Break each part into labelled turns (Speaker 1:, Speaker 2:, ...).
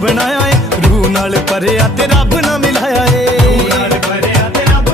Speaker 1: ਬਣਾਇਆ ਏ ਰੂਹ ਨਾਲ ਭਰਿਆ ਤੇ ਰੱਬ ਨਾਲ ਮਿਲਾਇਆ ਏ
Speaker 2: ਨਾਲ ਭਰਿਆ ਤੇ ਰੱਬ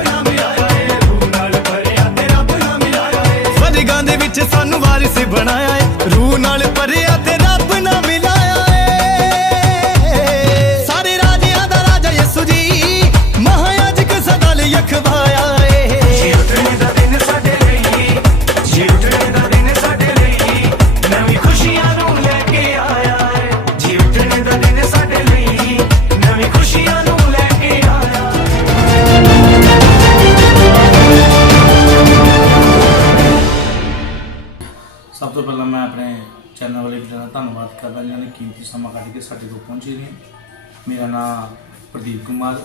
Speaker 3: ਸਭ ਤੋਂ ਪਹਿਲਾਂ ਮੈਂ ਆਪਣੇ ਚੈਨਲ ਵਾਲੇ ਵੀਰਾਂ ਦਾ ਧੰਨਵਾਦ ਕਰਦਾ, ਜਿਨ੍ਹਾਂ ਨੇ ਕੀਮਤੀ ਸਮਾਂ ਕੱਢ ਕੇ ਸਾਡੇ ਕੋਲ ਪਹੁੰਚੇ ਨੇ। ਮੇਰਾ ਨਾਮ ਪ੍ਰਦੀਪ ਕੁਮਾਰ,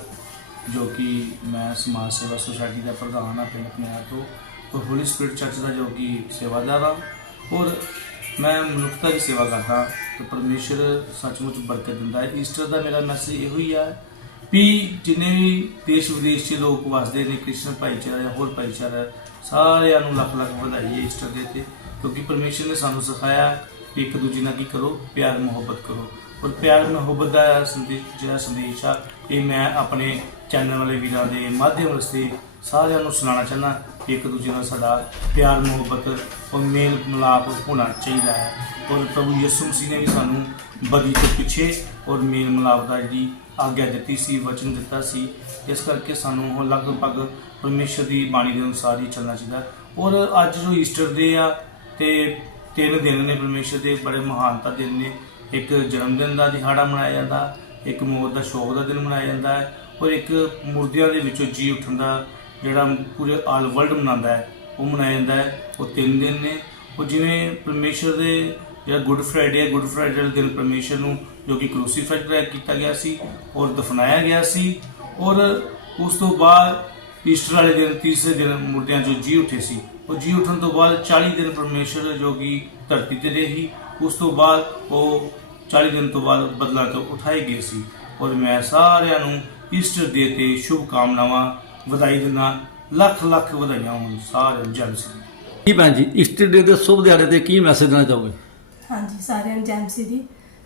Speaker 3: ਜੋ ਕਿ ਮੈਂ ਸਮਾਜ ਸੇਵਾ ਸੁਸਾਇਟੀ ਦਾ ਪ੍ਰਧਾਨ ਹਾਂ ਪਿੰਡ ਕਨਿਆਰ ਤੋਂ, ਔਰ ਹੋਲੀ ਸਪਿਰਿਟ ਚਰਚ ਦਾ ਜੋ ਕਿ ਸੇਵਾਦਾਰ ਹਾਂ। ਔਰ ਮੈਂ ਮਨੁੱਖਤਾ ਦੀ ਸੇਵਾ ਕਰਦਾ ਤੇ ਪਰਮੇਸ਼ਰ ਸੱਚਮੁੱਚ ਬਰਕਤ ਦਿੰਦਾ ਹੈ। ਈਸਟਰ ਦਾ ਮੇਰਾ ਮੈਸੇਜ ਇਹੋ ਹੀ ਹੈ ਵੀ ਜਿੰਨੇ ਵੀ ਦੇਸ਼ ਵਿਦੇਸ਼ 'ਚ ਲੋਕ ਵਸਦੇ ਨੇ ਕ੍ਰਿਸ਼ਨ ਭਾਈਚਾਰਾ ਜਾਂ ਹੋਰ ਭਾਈਚਾਰਾ, ਸਾਰਿਆਂ ਨੂੰ ਲੱਖ ਲੱਖ ਵਧਾਈ ਹੈ ਈਸਟਰ ਦੇ ਤੇ ਕਿਉਂਕਿ ਪਰਮੇਸ਼ਰ ਨੇ ਸਾਨੂੰ ਸਿਖਾਇਆ ਕਿ ਇੱਕ ਦੂਜੇ ਨਾਲ ਕੀ ਕਰੋ, ਪਿਆਰ, ਮੁਹੱਬਤ ਕਰੋ। ਔਰ ਪਿਆਰ, ਮੁਹੱਬਤ ਦਾ ਸੰਦੇਸ਼, ਜਿਹੜਾ ਸੰਦੇਸ਼ ਆ, ਇਹ ਮੈਂ ਆਪਣੇ ਚੈਨਲ ਵਾਲੇ ਵੀਰਾਂ ਦੇ ਮਾਧਿਅਮ ਰਸਤੇ ਸਾਰਿਆਂ ਨੂੰ ਸੁਣਾਉਣਾ ਚਾਹੁੰਦਾ ਕਿ ਇੱਕ ਦੂਜੇ ਨਾਲ ਸਾਡਾ ਪਿਆਰ, ਮੁਹੱਬਤ ਔਰ ਮੇਲ ਮਿਲਾਪ ਹੋਣਾ ਚਾਹੀਦਾ ਹੈ। ਔਰ ਪ੍ਰਭੂ ਯਿਸੂ ਮਸੀਹ ਨੇ ਵੀ ਸਾਨੂੰ ਬਦੀ ਤੋਂ ਪਿੱਛੇ ਔਰ ਮੇਲ ਮਿਲਾਪ ਦਾ ਜਿਹੜੀ ਆਗਿਆ ਦਿੱਤੀ ਸੀ, ਵਚਨ ਦਿੱਤਾ ਸੀ, ਇਸ ਕਰਕੇ ਸਾਨੂੰ ਉਹ ਲਗਭਗ ਪਰਮੇਸ਼ਰ ਦੀ ਬਾਣੀ ਦੇ ਅਨੁਸਾਰ ਹੀ ਚੱਲਣਾ ਚਾਹੀਦਾ। ਔਰ ਅੱਜ ਜੋ ਈਸਟਰ ਦੇ ਆ ਤੇ ਤਿੰਨ ਦਿਨ ਨੇ ਪਰਮੇਸ਼ਰ ਦੇ ਬੜੇ ਮਹਾਨਤਾ ਦਿਨ ਨੇ। ਇੱਕ ਜਨਮ ਦਿਨ ਦਾ ਦਿਹਾੜਾ ਮਨਾਇਆ ਜਾਂਦਾ, ਇੱਕ ਮੌਤ ਦਾ ਸ਼ੋਕ ਦਾ ਦਿਨ ਮਨਾਇਆ ਜਾਂਦਾ ਹੈ ਔਰ ਇੱਕ ਮੁਰਦਿਆਂ ਦੇ ਵਿੱਚੋਂ ਜੀ ਉੱਠਣ ਦਾ ਜਿਹੜਾ ਪੂਰੇ ਆਲ ਵਰਲਡ ਮਨਾਉਂਦਾ ਹੈ, ਉਹ ਮਨਾਇਆ ਜਾਂਦਾ ਹੈ। ਉਹ ਤਿੰਨ ਦਿਨ ਨੇ। ਉਹ ਜਿਵੇਂ ਪਰਮੇਸ਼ਰ ਦੇ ਜਿਹੜਾ ਗੁੱਡ ਫਰਾਈਡੇ ਹੈ, ਗੁੱਡ ਫਰਾਈਡੇ ਵਾਲੇ ਦਿਨ ਪਰਮੇਸ਼ਰ ਨੂੰ ਜੋ ਕਿ ਕ੍ਰੂਸੀਫਾਈਡ ਕੀਤਾ ਗਿਆ ਸੀ ਔਰ ਦਫਨਾਇਆ ਗਿਆ ਸੀ ਔਰ ਉਸ ਤੋਂ ਬਾਅਦ ਈਸਟਰ ਵਾਲੇ ਦਿਨ, ਤੀਸਰੇ ਦਿਨ ਮੁਰਦਿਆਂ ਚੋਂ ਜੀ ਉੱਠੇ ਸੀ। ਉਹ ਜੀ ਉੱਠਣ ਤੋਂ ਬਾਅਦ 40 ਦਿਨ ਪਰਮੇਸ਼ਰ ਜੋ ਕਿ ਧਰਤੀ ਤੇ ਰਹੀ ਉਸ ਤੋਂ ਬਾਅਦ ਉਹ 40 ਦਿਨ ਤੋਂ ਬਾਅਦ ਬਦਲਾ ਤੋਂ ਉਠਾਏ ਗਏ ਸੀ। ਔਰ ਮੈਂ ਸਾਰਿਆਂ ਨੂੰ ਈਸਟਰ ਦੇ ਤੇ ਸ਼ੁਭ ਕਾਮਨਾਵਾਂ ਵਧਾਈ ਦਿੰਦਾ ਲੱਖ ਲੱਖ ਵਧਾਈਆਂ ਹੋਣ ਸਾਰਿਆਂ ਨੂੰ ਜਨ ਸਿੰਘ
Speaker 4: ਕੀ ਭੈਣ ਜੀ ਈਸਟਰ ਡੇ ਦੇ ਸ਼ੁਭ ਦਿਹਾੜੇ ਤੇ ਕੀ ਮੈਸੇਜ ਦੇਣਾ ਚਾਹੋਗੇ?
Speaker 5: ਹਾਂਜੀ ਸਾਰਿਆਂ ਨੂੰ ਜੈਮ ਸੀ ਦੀ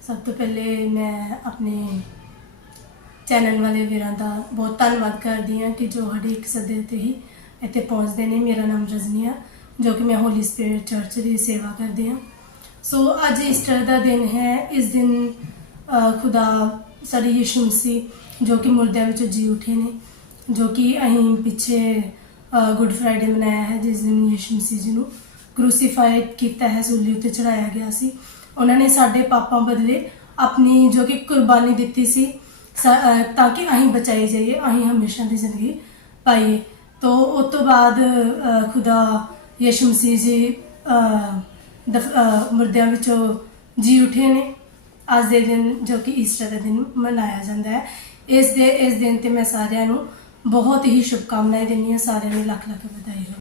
Speaker 5: ਸਭ ਤੋਂ ਪਹਿਲੇ ਮੈਂ ਆਪਣੇ ਚੈਨਲ ਵਾਲੇ ਵੀਰਾਂ ਦਾ ਬਹੁਤ ਧੰਨਵਾਦ ਕਰਦੀ ਹਾਂ ਕਿ ਜੋ ਸਾਡੇ ਇੱਕ ਸੱਦੇ ਤੇ ਹੀ ਇੱਥੇ ਪਹੁੰਚਦੇ ਨੇ। ਮੇਰਾ ਨਾਮ ਰਜ਼ਨੀ ਆ, ਜੋ ਕਿ ਮੈਂ ਹੋਲੀ ਸਪਿਰਿਟ ਚਰਚ ਦੀ ਸੇਵਾ ਕਰਦੀ ਹਾਂ। ਸੋ ਅੱਜ ਈਸਟਰ ਦਾ ਦਿਨ ਹੈ। ਇਸ ਦਿਨ ਖੁਦਾ ਸਾਡੇ ਯਿਸੂ ਮਸੀਹ, ਜੋ ਕਿ ਮੁਰਦਿਆਂ ਵਿੱਚੋਂ ਜੀ ਉਠੇ ਨੇ, ਜੋ ਕਿ ਅਸੀਂ ਪਿੱਛੇ ਗੁੱਡ ਫਰਾਈਡੇ ਮਨਾਇਆ ਹੈ, ਜਿਸ ਦਿਨ ਯਿਸੂ ਮਸੀਹ ਜੀ ਨੂੰ ਕ੍ਰੂਸੀਫਾਈਡ ਕੀਤਾ ਹੈ, ਸੂਲੀ ਉੱਤੇ ਚੜਾਇਆ ਗਿਆ ਸੀ। ਉਹਨਾਂ ਨੇ ਸਾਡੇ ਪਾਪਾਂ ਬਦਲੇ ਆਪਣੀ ਜੋ ਕਿ ਕੁਰਬਾਨੀ ਦਿੱਤੀ ਸੀ ਤਾਂ ਕਿ ਅਸੀਂ ਬਚਾਈ ਜਾਈਏ, ਅਸੀਂ ਹਮੇਸ਼ਾ ਦੀ ਜ਼ਿੰਦਗੀ ਪਾਈਏ। ਤੋ ਉਸ ਤੋਂ ਬਾਅਦ ਅਹ, ਖੁਦਾ ਯਿਸੂ ਮਸੀਹ ਜੀ ਅਹ, ਦਫ- ਅਹ, ਮੁਰਦਿਆਂ ਵਿੱਚੋਂ ਜੀ ਉਠੇ ਨੇ। ਅੱਜ ਦੇ ਦਿਨ ਜੋ ਕਿ ਈਸਟਰ ਦਾ ਦਿਨ ਮਨਾਇਆ ਜਾਂਦਾ ਹੈ। ਇਸ ਦੇ ਇਸ ਦਿਨ ਤੇ ਮੈਂ ਸਾਰਿਆਂ ਨੂੰ ਬਹੁਤ ਹੀ ਸ਼ੁਭਕਾਮਨਾਵਾਂ ਦਿੰਦੀ ਹਾਂ। ਸਾਰਿਆਂ ਨੂੰ ਲੱਖ ਲੱਖ ਵਧਾਈ ਹੋਵੇ।